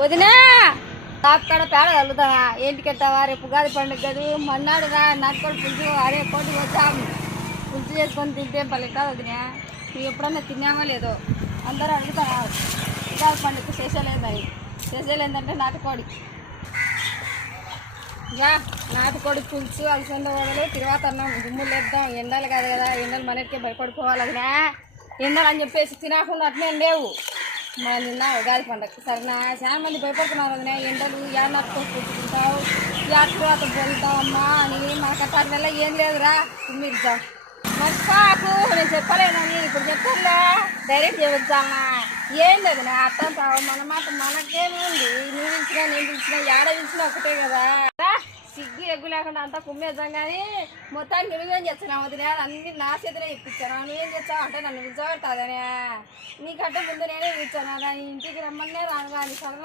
వదినా అక్కడ పేడ చల్లుతావా ఏంటికి వెళ్తావా రేపు ఉగాది పండుగ కదా మన్నాడు రా నాటుకోడి పులుసు అరే కోటి వచ్చాం పులుసు చేసుకొని తింటే పల్లెకా వదినా నువ్వు ఎప్పుడన్నా తిన్నావా లేదో అందరూ అడుగుతారా ఉగాది పండుగ చేసేలేదని చేసేలేదంటే నాటుకోడి ఇంకా నాటుకోడి పులుసు అలసంద వడలు తిరువాత అన్నం గుమ్ములు వేద్దాం ఎండలు కాదు కదా ఎండలు మనకే భయపడిపోవాలి వదినా ఎండలు అని చెప్పేసి తినకుండా అట్నే లేవు మనం నిన్న ఉగాది పండగ సరేనా చాలా మంది భయపడుతున్నారు వదినా ఎండలు యా నాటుకొని పుచ్చుకుంటావు యా తిరువాత పోతావు అమ్మా అని మనకు అట్లా వల్ల ఏం లేదురా కుమ్మిద్దాం మర్చిపోకు నేను చెప్పలేదని ఇప్పుడు చెప్తానులే డైరెక్ట్ చెప్తామా ఏం లేదు నా అర్థం కావు మన మాట మనకేమి ఉంది నువ్వు పిలిచినా నేను పిలిచినా ఏడ పిలిచినా ఒకటే కదా సిగ్గు ఎగ్గు లేకుండా అంతా కుమ్మేద్దాం కానీ మొత్తానికి నువ్వేం చేస్తున్నావు వదిలే అన్ని నా చేతినే ఇప్పించాను నువ్వేం చేస్తావు అంటే నన్ను పిలిచబెడతాదనే నీకంటే ముందు నేనే పిలిచాను దాని ఇంటికి రమ్మనే రాను కానీ సరే